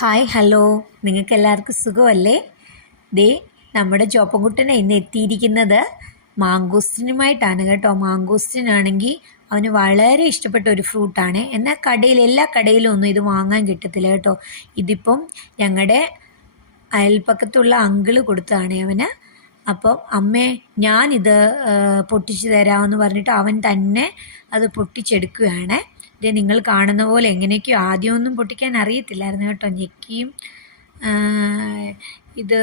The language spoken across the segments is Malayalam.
ഹായ് ഹലോ, നിങ്ങൾക്ക് എല്ലാവർക്കും സുഖമല്ലേ? ദേ നമ്മുടെ ചോപ്പൻകുട്ടനെ ഇന്ന് എത്തിയിരിക്കുന്നത് മാങ്കോസ്റ്റിനുമായിട്ടാണ് കേട്ടോ. മാങ്കോസ്റ്റിനാണെങ്കിൽ അവന് വളരെ ഇഷ്ടപ്പെട്ട ഒരു ഫ്രൂട്ടാണ്. എന്നാൽ എല്ലാ കടയിലും ഒന്നും ഇത് വാങ്ങാൻ കിട്ടത്തില്ല കേട്ടോ. ഇതിപ്പം ഞങ്ങളുടെ അയൽപ്പക്കത്തുള്ള അങ്കിള് കൊടുത്തതാണ് അവന്. അപ്പം അമ്മേ ഞാനിത് പൊട്ടിച്ചു തരാമെന്ന് പറഞ്ഞിട്ട് അവൻ തന്നെ അത് പൊട്ടിച്ചെടുക്കുകയാണ്. ഇത് നിങ്ങൾ കാണുന്ന പോലെ എങ്ങനെയൊക്കെയോ ആദ്യമൊന്നും പൊട്ടിക്കാൻ അറിയത്തില്ലായിരുന്നു കേട്ടോ. ഞെക്കിയും ഇത്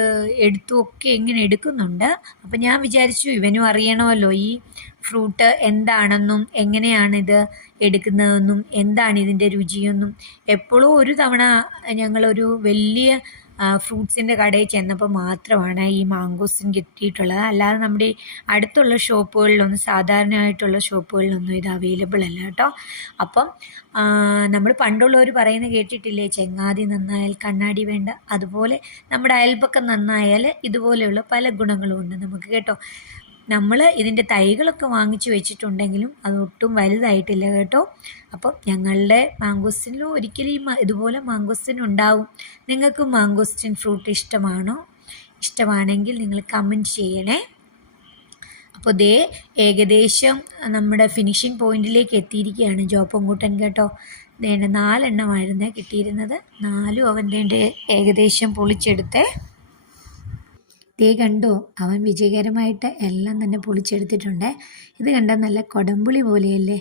എടുത്തുമൊക്കെ എങ്ങനെ എടുക്കുന്നുണ്ട്. അപ്പം ഞാൻ വിചാരിച്ചു ഇവനും അറിയണമല്ലോ ഈ ഫ്രൂട്ട് എന്താണെന്നും എങ്ങനെയാണിത് എടുക്കുന്നതെന്നും എന്താണ് ഇതിൻ്റെ രുചിയെന്നും. എപ്പോഴും ഒരു തവണ ഞങ്ങളൊരു വലിയ ഫ്രൂട്ട്സിൻ്റെ കടയിൽ ചെന്നപ്പോൾ മാത്രമാണ് ഈ മാങ്കോസ്റ്റിൻ കിട്ടിയിട്ടുള്ളത്. അല്ലാതെ നമ്മുടെ ഈ അടുത്തുള്ള ഷോപ്പുകളിലൊന്നും, സാധാരണയായിട്ടുള്ള ഷോപ്പുകളിലൊന്നും ഇത് അവൈലബിൾ അല്ല കേട്ടോ. അപ്പം നമ്മൾ പണ്ടുള്ളവർ പറയുന്നത് കേട്ടിട്ടില്ലേ, ചെങ്ങാതി നന്നായാൽ കണ്ണാടി വേണ്ട. അതുപോലെ നമ്മുടെ അയൽപക്കം നന്നായാൽ ഇതുപോലെയുള്ള പല ഗുണങ്ങളും ഉണ്ട് നമുക്ക് കേട്ടോ. നമ്മൾ ഇതിൻ്റെ തൈകളൊക്കെ വാങ്ങിച്ചു വെച്ചിട്ടുണ്ടെങ്കിലും അതൊട്ടും വലുതായിട്ടില്ല കേട്ടോ. അപ്പം ഞങ്ങളുടെ മാങ്കോസ്റ്റിനിലും ഒരിക്കലും ഇതുപോലെ മാങ്കോസ്റ്റിൻ ഉണ്ടാവും. നിങ്ങൾക്ക് മാങ്കോസ്റ്റിൻ ഫ്രൂട്ട് ഇഷ്ടമാണോ? ഇഷ്ടമാണെങ്കിൽ നിങ്ങൾ കമൻറ്റ് ചെയ്യണേ. അപ്പോൾ ദേ ഏകദേശം നമ്മുടെ ഫിനിഷിംഗ് പോയിന്റിലേക്ക് എത്തിയിരിക്കുകയാണ് ജോപ്പൻകുട്ടൻ കേട്ടോ. വേണ്ട 4 എണ്ണമായിരുന്നു കിട്ടിയിരുന്നത്. 4 അവൻ്റെ ഏകദേശം പൊളിച്ചെടുത്തേ. ദേ കണ്ടോ, അവൻ വിജയകരമായിട്ട് എല്ലാം തന്നെ പൊളിച്ചെടുത്തിട്ടുണ്ട്. ഇത് കണ്ടാൽ നല്ല കൊടംപുളി പോലെയല്ലേ?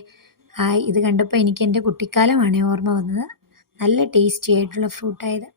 ഇത് കണ്ടപ്പോൾ എനിക്ക് എൻ്റെ കുട്ടിക്കാലമാണ് ഓർമ്മ വന്നത്. നല്ല ടേസ്റ്റി ആയിട്ടുള്ള ഫ്രൂട്ടായത്.